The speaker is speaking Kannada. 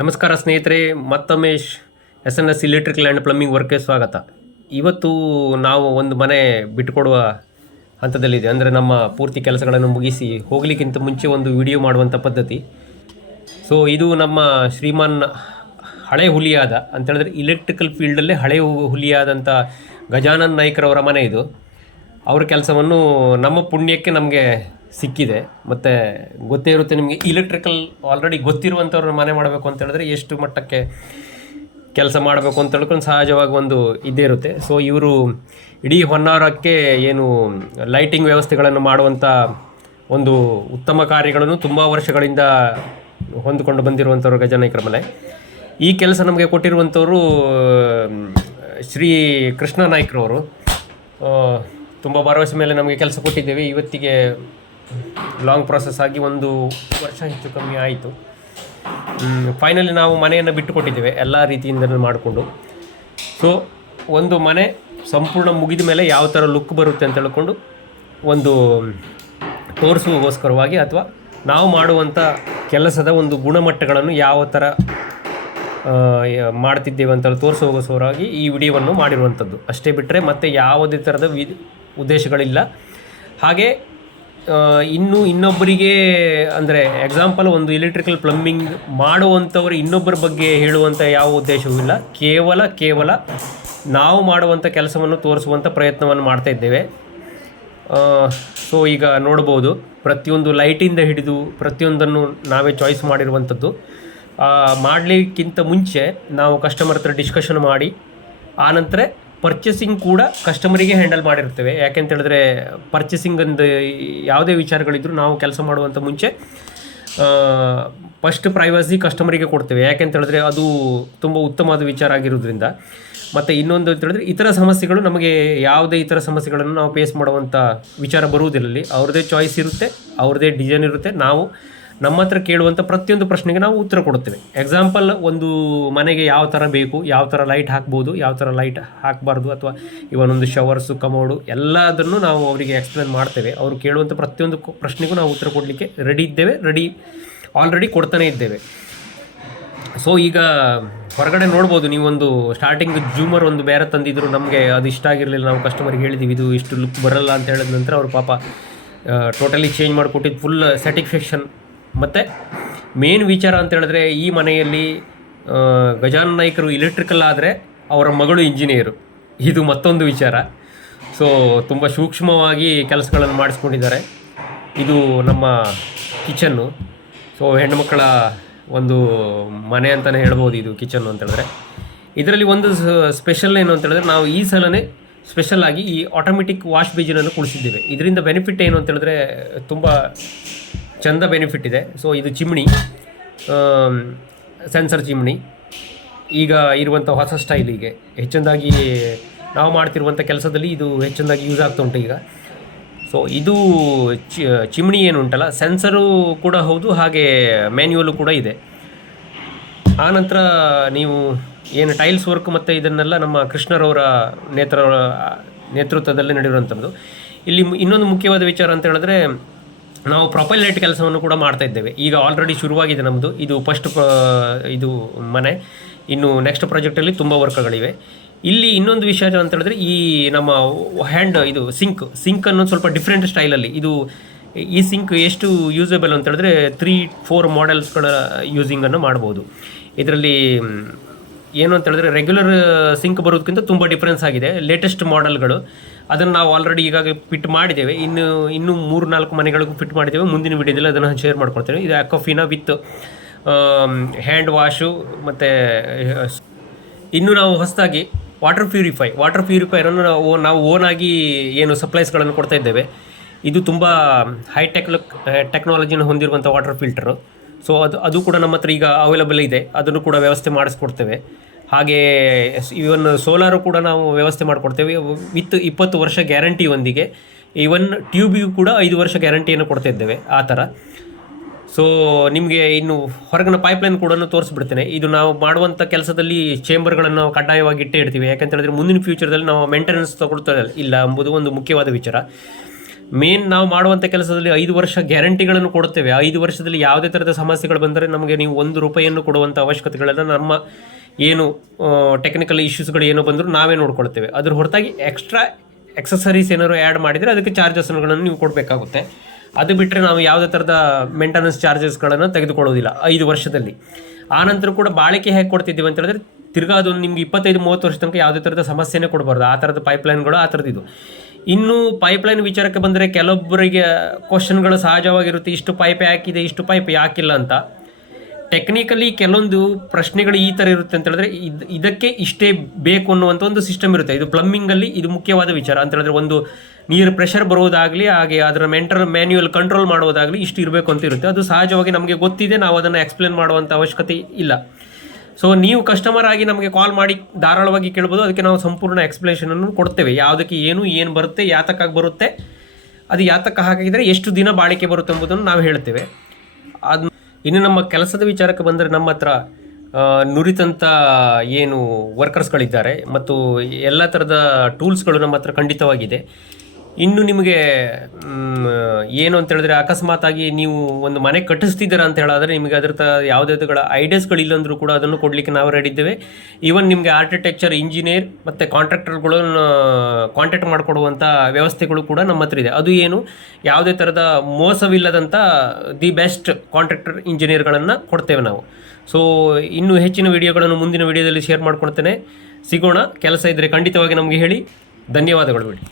ನಮಸ್ಕಾರ ಸ್ನೇಹಿತರೆ, ಮತ್ತೊಮ್ಮೆ S N S electrical and plumbing ವರ್ಕ್ಗೆ ಸ್ವಾಗತ. ಇವತ್ತು ನಾವು ಒಂದು ಮನೆ ಬಿಟ್ಟುಕೊಡುವ ಹಂತದಲ್ಲಿದೆ. ಅಂದರೆ ನಮ್ಮ ಪೂರ್ತಿ ಕೆಲಸಗಳನ್ನು ಮುಗಿಸಿ ಹೋಗಲಿಕ್ಕಿಂತ ಮುಂಚೆ ಒಂದು ವಿಡಿಯೋ ಮಾಡುವಂಥ ಪದ್ಧತಿ. ಸೊ ಇದು ನಮ್ಮ ಶ್ರೀಮಾನ್ ಹಳೆ ಹುಲಿಯಾದ ಅಂತೇಳಿದ್ರೆ ಇಲೆಕ್ಟ್ರಿಕಲ್ ಫೀಲ್ಡಲ್ಲೇ ಹಳೆ ಹುಲಿಯಾದಂಥ ಗಜಾನನ್ ನಾಯ್ಕರವರ ಮನೆ ಇದು. ಅವರ ಕೆಲಸವನ್ನು ನಮ್ಮ ಪುಣ್ಯಕ್ಕೆ ನಮಗೆ ಸಿಕ್ಕಿದೆ. ಮತ್ತು ಗೊತ್ತೇ ಇರುತ್ತೆ ನಿಮಗೆ, ಇಲೆಕ್ಟ್ರಿಕಲ್ ಆಲ್ರೆಡಿ ಗೊತ್ತಿರುವಂಥವ್ರ ಮನೆ ಮಾಡಬೇಕು ಅಂತ ಹೇಳಿದ್ರೆ ಎಷ್ಟು ಮಟ್ಟಕ್ಕೆ ಕೆಲಸ ಮಾಡಬೇಕು ಅಂತ ಹೇಳ್ಕೊಂಡು ಸಹಜವಾಗಿ ಒಂದು ಇದ್ದೇ ಇರುತ್ತೆ. ಸೊ ಇವರು ಇಡೀ ಹೊನ್ನಾವರಕ್ಕೆ ಏನು ಲೈಟಿಂಗ್ ವ್ಯವಸ್ಥೆಗಳನ್ನು ಮಾಡುವಂಥ ಒಂದು ಉತ್ತಮ ಕಾರ್ಯಗಳನ್ನು ತುಂಬ ವರ್ಷಗಳಿಂದ ಹೊಂದಿಕೊಂಡು ಬಂದಿರುವಂಥವ್ರು ಗಜನಾಯ್ಕರ ಮನೆ. ಈ ಕೆಲಸ ನಮಗೆ ಕೊಟ್ಟಿರುವಂಥವರು ಶ್ರೀ ಕೃಷ್ಣ ನಾಯ್ಕರವರು. ತುಂಬ ಭರವಸೆ ಮೇಲೆ ನಮಗೆ ಕೆಲಸ ಕೊಟ್ಟಿದ್ದೇವೆ. ಇವತ್ತಿಗೆ ಲಾಂಗ್ ಪ್ರೊಸೆಸ್ ಆಗಿ 1 ವರ್ಷ ಹೆಚ್ಚು ಕಮ್ಮಿ ಆಯಿತು. ಫೈನಲಿ ನಾವು ಮನೆಯನ್ನು ಬಿಟ್ಟು ಕೊಟ್ಟಿದ್ದೇವೆ ಎಲ್ಲ ರೀತಿಯಿಂದ ಮಾಡಿಕೊಂಡು. ಸೊ ಒಂದು ಮನೆ ಸಂಪೂರ್ಣ ಮುಗಿದ ಮೇಲೆ ಯಾವ ಥರ ಲುಕ್ ಬರುತ್ತೆ ಅಂತ ಹೇಳ್ಕೊಂಡು ಒಂದು ತೋರಿಸುವಗೋಸ್ಕರವಾಗಿ ಅಥವಾ ನಾವು ಮಾಡುವಂಥ ಕೆಲಸದ ಒಂದು ಗುಣಮಟ್ಟಗಳನ್ನು ಯಾವ ಥರ ಮಾಡ್ತಿದ್ದೇವೆ ಅಂತ ತೋರಿಸುವಗೋಸ್ಕರವಾಗಿ ಈ ವಿಡಿಯೋವನ್ನು ಮಾಡಿರುವಂಥದ್ದು. ಅಷ್ಟೇ ಬಿಟ್ಟರೆ ಮತ್ತೆ ಯಾವುದೇ ಥರದ ಉದ್ದೇಶಗಳಿಲ್ಲ. ಹಾಗೆ ಇನ್ನೊಬ್ಬರಿಗೆ ಅಂದರೆ ಎಕ್ಸಾಂಪಲ್ ಒಂದು ಇಲೆಕ್ಟ್ರಿಕಲ್ ಪ್ಲಂಬಿಂಗ್ ಮಾಡುವಂಥವ್ರು ಇನ್ನೊಬ್ಬರ ಬಗ್ಗೆ ಹೇಳುವಂಥ ಯಾವ ಉದ್ದೇಶವೂ ಇಲ್ಲ. ಕೇವಲ ನಾವು ಮಾಡುವಂಥ ಕೆಲಸವನ್ನು ತೋರಿಸುವಂಥ ಪ್ರಯತ್ನವನ್ನು ಮಾಡ್ತಾಯಿದ್ದೇವೆ. ಸೊ ಈಗ ನೋಡ್ಬೋದು, ಪ್ರತಿಯೊಂದು ಲೈಟಿಂದ ಹಿಡಿದು ಪ್ರತಿಯೊಂದನ್ನು ನಾವೇ ಚಾಯ್ಸ್ ಮಾಡಿರುವಂಥದ್ದು. ಮಾಡಲಿಕ್ಕಿಂತ ಮುಂಚೆ ನಾವು ಕಸ್ಟಮರ್ ಹತ್ರ ಡಿಸ್ಕಷನ್ ಮಾಡಿ ಆನಂತರ ಪರ್ಚೇಸಿಂಗ್ ಕೂಡ ಕಸ್ಟಮರಿಗೆ ಹ್ಯಾಂಡಲ್ ಮಾಡಿರ್ತೇವೆ. ಯಾಕೆಂತ ಹೇಳಿದ್ರೆ ಪರ್ಚೇಸಿಂಗಂದು ಯಾವುದೇ ವಿಚಾರಗಳಿದ್ದರೂ ನಾವು ಕೆಲಸ ಮಾಡುವಂಥ ಮುಂಚೆ ಫಸ್ಟ್ ಪ್ರೈವಸಿ ಕಸ್ಟಮರಿಗೆ ಕೊಡ್ತೇವೆ. ಯಾಕೆಂತ ಹೇಳಿದ್ರೆ ಅದು ತುಂಬ ಉತ್ತಮವಾದ ವಿಚಾರ ಆಗಿರೋದ್ರಿಂದ. ಮತ್ತು ಇನ್ನೊಂದು ಅಂತ ಹೇಳಿದ್ರೆ ಇತರ ಸಮಸ್ಯೆಗಳು ನಮಗೆ ಯಾವುದೇ ಇತರ ಸಮಸ್ಯೆಗಳನ್ನು ನಾವು ಫೇಸ್ ಮಾಡುವಂಥ ವಿಚಾರ ಬರುವುದಿಲ್ಲ. ಅವ್ರದ್ದೇ ಚಾಯ್ಸ್ ಇರುತ್ತೆ, ಅವ್ರದ್ದೇ ಡಿಸೈನ್ ಇರುತ್ತೆ. ನಾವು ನಮ್ಮ ಹತ್ರ ಕೇಳುವಂಥ ಪ್ರತಿಯೊಂದು ಪ್ರಶ್ನೆಗೆ ನಾವು ಉತ್ತರ ಕೊಡ್ತೇವೆ. ಎಕ್ಸಾಂಪಲ್, ಒಂದು ಮನೆಗೆ ಯಾವ ಥರ ಬೇಕು, ಯಾವ ಥರ ಲೈಟ್ ಹಾಕ್ಬೋದು, ಯಾವ ಥರ ಲೈಟ್ ಹಾಕಬಾರ್ದು, ಅಥವಾ ಇವನೊಂದು ಶವರ್ಸು, ಕಮೋಡು ಎಲ್ಲದನ್ನು ನಾವು ಅವರಿಗೆ ಎಕ್ಸ್ಪ್ಲೇನ್ ಮಾಡ್ತೇವೆ. ಅವರು ಕೇಳುವಂಥ ಪ್ರತಿಯೊಂದು ಪ್ರಶ್ನೆಗೂ ನಾವು ಉತ್ತರ ಕೊಡಲಿಕ್ಕೆ ಆಲ್ರೆಡಿ ಕೊಡ್ತಾನೆ ಇದ್ದೇವೆ. ಸೊ ಈಗ ಹೊರಗಡೆ ನೋಡ್ಬೋದು ನೀವೊಂದು ಸ್ಟಾರ್ಟಿಂಗ್ ಜೂಮರ್ ಒಂದು ಬೇರೆ ತಂದಿದ್ರು, ನಮಗೆ ಅದು ಇಷ್ಟ ಆಗಿರಲಿಲ್ಲ. ನಾವು ಕಸ್ಟಮರ್ಗೆ ಹೇಳಿದ್ದೀವಿ ಇದು ಇಷ್ಟು ಲುಕ್ ಬರಲ್ಲ ಅಂತ ಹೇಳಿದ ನಂತರ ಅವರು ಪಾಪ ಟೋಟಲಿ ಚೇಂಜ್ ಮಾಡಿಕೊಟ್ಟಿದ್ದು, ಫುಲ್ ಸ್ಯಾಟಿಸ್ಫ್ಯಾಕ್ಷನ್. ಮತ್ತು ಮೇನ್ ವಿಚಾರ ಅಂತ ಹೇಳಿದ್ರೆ ಈ ಮನೆಯಲ್ಲಿ ಗಜಾನನ್ ನಾಯ್ಕರು ಇಲೆಕ್ಟ್ರಿಕಲ್ ಆದರೆ ಅವರ ಮಗಳು ಇಂಜಿನಿಯರು, ಇದು ಮತ್ತೊಂದು ವಿಚಾರ. ಸೊ ತುಂಬ ಸೂಕ್ಷ್ಮವಾಗಿ ಕೆಲಸಗಳನ್ನು ಮಾಡಿಸ್ಕೊಂಡಿದ್ದಾರೆ. ಇದು ನಮ್ಮ ಕಿಚನ್ನು. ಸೊ ಹೆಣ್ಣುಮಕ್ಕಳ ಒಂದು ಮನೆ ಅಂತಲೇ ಹೇಳ್ಬೋದು ಇದು ಕಿಚನ್ನು ಅಂತ ಹೇಳಿದ್ರೆ. ಇದರಲ್ಲಿ ಒಂದು ಸ್ಪೆಷಲ್ ಏನು ಅಂತ ಹೇಳಿದ್ರೆ, ನಾವು ಈ ಸಲನೇ ಸ್ಪೆಷಲಾಗಿ ಈ ಆಟೋಮೆಟಿಕ್ ವಾಶ್ ಬೇಸಿನನ್ನು ಕುಳಿಸಿದ್ದೇವೆ. ಇದರಿಂದ ಬೆನಿಫಿಟ್ ಏನು ಅಂತ ಹೇಳಿದ್ರೆ ತುಂಬ ಚಂದ ಬೆನಿಫಿಟ್ ಇದೆ. ಸೊ ಇದು ಚಿಮ್ನಿ, ಸೆನ್ಸರ್ ಚಿಮ್ನಿ ಈಗ ಇರುವಂಥ ಹೊಸ ಸ್ಟೈಲಿಗೆ ಹೆಚ್ಚಂದಾಗಿ ನಾವು ಮಾಡ್ತಿರುವಂಥ ಕೆಲಸದಲ್ಲಿ ಇದು ಹೆಚ್ಚಂದಾಗಿ ಯೂಸ್ ಆಗ್ತಾ ಉಂಟು ಈಗ. ಸೊ ಇದು ಚಿಮ್ನಿ ಏನುಂಟಲ್ಲ, ಸೆನ್ಸರು ಕೂಡ ಹೌದು, ಹಾಗೆ ಮ್ಯಾನ್ಯುವಲು ಕೂಡ ಇದೆ. ಆನಂತರ ನೀವು ಏನು ಟೈಲ್ಸ್ ವರ್ಕ್ ಮತ್ತು ಇದನ್ನೆಲ್ಲ ನಮ್ಮ ಕೃಷ್ಣರವರ ನೇತೃತ್ವದಲ್ಲಿ ನಡೆಯುವಂಥದ್ದು. ಇಲ್ಲಿ ಇನ್ನೊಂದು ಮುಖ್ಯವಾದ ವಿಚಾರ ಅಂತ ಹೇಳಿದ್ರೆ, ನಾವು ಪ್ರೊಫೈಲ್ ಲೈಟ್ ಕೆಲಸವನ್ನು ಕೂಡ ಮಾಡ್ತಾ ಇದ್ದೇವೆ. ಈಗ ಆಲ್ರೆಡಿ ಶುರುವಾಗಿದೆ ನಮ್ಮದು. ಇದು ಫಸ್ಟ್ ಇದು ಮನೆ. ಇನ್ನು ನೆಕ್ಸ್ಟ್ ಪ್ರಾಜೆಕ್ಟಲ್ಲಿ ತುಂಬ ವರ್ಕ್ಗಳಿವೆ. ಇಲ್ಲಿ ಇನ್ನೊಂದು ವಿಷಯ ಅಂತ ಹೇಳಿದ್ರೆ, ಈ ನಮ್ಮ ಇದು ಸಿಂಕನ್ನು ಸ್ವಲ್ಪ ಡಿಫ್ರೆಂಟ್ ಸ್ಟೈಲಲ್ಲಿ ಈ ಸಿಂಕ್ ಎಷ್ಟು ಯೂಸೇಬಲ್ ಅಂತ ಹೇಳಿದ್ರೆ 3-4 ಮಾಡೆಲ್ಸ್ಗಳ ಯೂಸಿಂಗನ್ನು ಮಾಡ್ಬೋದು. ಇದರಲ್ಲಿ ಏನು ಅಂತ ಹೇಳಿದ್ರೆ ರೆಗ್ಯುಲರ್ ಸಿಂಕ್ ಬರೋದಕ್ಕಿಂತ ತುಂಬ ಡಿಫ್ರೆನ್ಸ್ ಆಗಿದೆ. ಲೇಟೆಸ್ಟ್ ಮಾಡೆಲ್ಗಳು ಅದನ್ನು ನಾವು ಆಲ್ರೆಡಿ ಈಗಾಗಲೇ ಫಿಟ್ ಮಾಡಿದ್ದೇವೆ. ಇನ್ನೂ 3-4 ಮನೆಗಳಿಗೂ ಫಿಟ್ ಮಾಡಿದ್ದೇವೆ. ಮುಂದಿನ ವಿಡಿಯೋದಲ್ಲಿ ಅದನ್ನು ಶೇರ್ ಮಾಡ್ಕೊಳ್ತೇವೆ. ಇದು ಅಕ್ವಾಫಿನಾ ವಿತ್ ಹ್ಯಾಂಡ್ ವಾಶು. ಮತ್ತು ಇನ್ನು ನಾವು ಹೊಸದಾಗಿ ವಾಟರ್ ಪ್ಯೂರಿಫೈರನ್ನು ನಾವು ಓನಾಗಿ ಏನು ಸಪ್ಲೈಸ್ಗಳನ್ನು ಕೊಡ್ತಾ ಇದ್ದೇವೆ. ಇದು ತುಂಬ ಟೆಕ್ನಾಲಜಿನ ಹೊಂದಿರುವಂಥ ವಾಟರ್ ಫಿಲ್ಟರು. ಸೊ ಅದು ಕೂಡ ನಮ್ಮ ಹತ್ರ ಈಗ ಅವೈಲಬಲ್ ಇದೆ. ಅದನ್ನು ಕೂಡ ವ್ಯವಸ್ಥೆ ಮಾಡಿಸ್ಕೊಡ್ತೇವೆ. ಹಾಗೆ ಇವನ್ ಸೋಲಾರು ಕೂಡ ನಾವು ವ್ಯವಸ್ಥೆ ಮಾಡಿಕೊಡ್ತೇವೆ ವಿತ್ 20 ವರ್ಷ ಗ್ಯಾರಂಟಿಯೊಂದಿಗೆ. ಇವನ್ ಟ್ಯೂಬಿಗೂ ಕೂಡ 5 ವರ್ಷ ಗ್ಯಾರಂಟಿಯನ್ನು ಕೊಡ್ತಾ ಇದ್ದೇವೆ ಆ ಥರ. ಸೊ ನಿಮಗೆ ಇನ್ನು ಹೊರಗಿನ ಪೈಪ್ಲೈನ್ ಕೂಡ ತೋರಿಸ್ಬಿಡ್ತೇನೆ. ಇದು ನಾವು ಮಾಡುವಂಥ ಕೆಲಸದಲ್ಲಿ ಚೇಂಬರ್ಗಳನ್ನು ನಾವು ಕಡ್ಡಾಯವಾಗಿ ಇಟ್ಟೇ ಇಡ್ತೀವಿ. ಯಾಕೆಂತ ಹೇಳಿದ್ರೆ ಮುಂದಿನ ಫ್ಯೂಚರ್ದಲ್ಲಿ ನಾವು ಮೇಂಟೆನೆನ್ಸ್ ತಗೊಳ್ತಾ ಇಲ್ಲ ಎಂಬುದು ಒಂದು ಮುಖ್ಯವಾದ ವಿಚಾರ. ಮೇನ್ ನಾವು ಮಾಡುವಂಥ ಕೆಲಸದಲ್ಲಿ 5 ವರ್ಷ ಗ್ಯಾರಂಟಿಗಳನ್ನು ಕೊಡ್ತೇವೆ. 5 ವರ್ಷದಲ್ಲಿ ಯಾವುದೇ ಥರದ ಸಮಸ್ಯೆಗಳು ಬಂದರೆ ನಮಗೆ ನೀವು 1 ರೂಪಾಯಿಯನ್ನು ಕೊಡುವಂಥ ಅವಶ್ಯಕತೆಗಳನ್ನು ನಮ್ಮ ಏನು ಟೆಕ್ನಿಕಲ್ ಇಶ್ಯೂಸ್ಗಳು ಏನೋ ಬಂದರೂ ನಾವೇ ನೋಡ್ಕೊಳ್ತೇವೆ. ಅದ್ರ ಹೊರತಾಗಿ ಎಕ್ಸ್ಟ್ರಾ ಎಕ್ಸಸರೀಸ್ ಏನಾದ್ರು ಆ್ಯಡ್ ಮಾಡಿದರೆ ಅದಕ್ಕೆ ಚಾರ್ಜಸ್ಗಳನ್ನು ನೀವು ಕೊಡಬೇಕಾಗುತ್ತೆ. ಅದು ಬಿಟ್ಟರೆ ನಾವು ಯಾವುದೇ ಥರದ ಮೇಂಟೆನೆನ್ಸ್ ಚಾರ್ಜಸ್ಗಳನ್ನು ತೆಗೆದುಕೊಳ್ಳೋದಿಲ್ಲ 5 ವರ್ಷದಲ್ಲಿ. ಆನಂತರ ಕೂಡ ಬಾಳಿಕೆ ಹೇಗೆ ಕೊಡ್ತಿದ್ದೀವಿ ಅಂತ ಹೇಳಿದ್ರೆ ತಿರ್ಗಾ ಅದು ನಿಮ್ಗೆ 25-30 ವರ್ಷ ತನಕ ಯಾವುದೇ ಥರದ ಸಮಸ್ಯೆನೇ ಕೊಡಬಾರ್ದು. ಆ ಥರದ ಪೈಪ್ಲೈನ್ಗಳು ಆ ಥರದ್ದು. ಇನ್ನು ಪೈಪ್ಲೈನ್ ವಿಚಾರಕ್ಕೆ ಬಂದರೆ ಕೆಲವೊಬ್ಬರಿಗೆ ಕ್ವಶನ್ಗಳು ಸಹಜವಾಗಿರುತ್ತೆ, ಇಷ್ಟು ಪೈಪ್ ಯಾಕಿದೆ, ಇಷ್ಟು ಪೈಪ್ ಯಾಕಿಲ್ಲ ಅಂತ. ಟೆಕ್ನಿಕಲಿ ಕೆಲವೊಂದು ಪ್ರಶ್ನೆಗಳು ಈ ಥರ ಇರುತ್ತೆ ಅಂತ ಹೇಳಿದ್ರೆ ಇದಕ್ಕೆ ಇಷ್ಟೇ ಬೇಕು ಅನ್ನುವಂಥ ಒಂದು ಸಿಸ್ಟಮ್ ಇರುತ್ತೆ. ಇದು ಪ್ಲಂಬಿಂಗಲ್ಲಿ ಇದು ಮುಖ್ಯವಾದ ವಿಚಾರ ಅಂತ ಹೇಳಿದ್ರೆ ಒಂದು ನೀರು ಪ್ರೆಷರ್ ಬರುವುದಾಗಲಿ ಹಾಗೆ ಅದರ ಮ್ಯಾನ್ಯುಯಲ್ ಕಂಟ್ರೋಲ್ ಮಾಡುವುದಾಗಲಿ ಇಷ್ಟು ಇರಬೇಕು ಅಂತ ಇರುತ್ತೆ. ಅದು ಸಹಜವಾಗಿ ನಮಗೆ ಗೊತ್ತಿದೆ, ನಾವು ಅದನ್ನು ಎಕ್ಸ್ಪ್ಲೇನ್ ಮಾಡುವಂಥ ಅವಶ್ಯಕತೆ ಇಲ್ಲ. ಸೊ ನೀವು ಕಸ್ಟಮರ್ ಆಗಿ ನಮಗೆ ಕಾಲ್ ಮಾಡಿ ಧಾರಾಳವಾಗಿ ಕೇಳ್ಬೋದು. ಅದಕ್ಕೆ ನಾವು ಸಂಪೂರ್ಣ ಎಕ್ಸ್ಪ್ಲೇಷನನ್ನು ಕೊಡ್ತೇವೆ. ಯಾವುದಕ್ಕೆ ಏನು ಬರುತ್ತೆ, ಯಾತಕ್ಕಾಗಿ ಬರುತ್ತೆ, ಅದು ಯಾತಕ್ಕೆ ಹಾಕಿದರೆ ಎಷ್ಟು ದಿನ ಬಾಳಿಕೆ ಬರುತ್ತೆ ಎಂಬುದನ್ನು ನಾವು ಹೇಳ್ತೇವೆ. ಅದು ಇನ್ನು ನಮ್ಮ ಕೆಲಸದ ವಿಚಾರಕ್ಕೆ ಬಂದರೆ ನಮ್ಮ ಹತ್ರ ನುರಿತಂಥ ಏನು ವರ್ಕರ್ಸ್ಗಳಿದ್ದಾರೆ ಮತ್ತು ಎಲ್ಲ ಥರದ ಟೂಲ್ಸ್ಗಳು ನಮ್ಮ ಹತ್ರ ಖಂಡಿತವಾಗಿದೆ. ಇನ್ನು ನಿಮಗೆ ಏನು ಅಂತ ಹೇಳಿದ್ರೆ ಅಕಸ್ಮಾತಾಗಿ ನೀವು ಒಂದು ಮನೆ ಕಟ್ಟಿಸ್ತಿದ್ದೀರಾ ಅಂತ ಹೇಳಿದ್ರೆ ನಿಮಗೆ ಅದರ ಯಾವುದಾದ್ರುಗಳ ಐಡಿಯಾಸ್ಗಳಿಲ್ಲಂದ್ರೂ ಕೂಡ ಅದನ್ನು ಕೊಡಲಿಕ್ಕೆ ನಾವು ರೆಡಿ ಇದ್ದೇವೆ. ಈವನ್ ನಿಮಗೆ ಆರ್ಕಿಟೆಕ್ಚರ್, ಇಂಜಿನಿಯರ್ ಮತ್ತು ಕಾಂಟ್ರಾಕ್ಟರ್ಗಳನ್ನು ಕಾಂಟ್ಯಾಕ್ಟ್ ಮಾಡಿಕೊಡುವಂಥ ವ್ಯವಸ್ಥೆಗಳು ಕೂಡ ನಮ್ಮ ಹತ್ರ ಇದೆ. ಅದು ಏನು ಯಾವುದೇ ಥರದ ಮೋಸವಿಲ್ಲದಂಥ ದಿ ಬೆಸ್ಟ್ ಕಾಂಟ್ರಾಕ್ಟರ್ ಇಂಜಿನಿಯರ್ಗಳನ್ನು ಕೊಡ್ತೇವೆ ನಾವು. ಸೊ ಇನ್ನೂ ಹೆಚ್ಚಿನ ವಿಡಿಯೋಗಳನ್ನು ಮುಂದಿನ ವಿಡಿಯೋದಲ್ಲಿ ಶೇರ್ ಮಾಡ್ಕೊಳ್ತೇನೆ. ಸಿಗೋಣ. ಕೆಲಸ ಇದ್ದರೆ ಖಂಡಿತವಾಗಿ ನಮಗೆ ಹೇಳಿ. ಧನ್ಯವಾದಗಳು ಬಿಡಿ.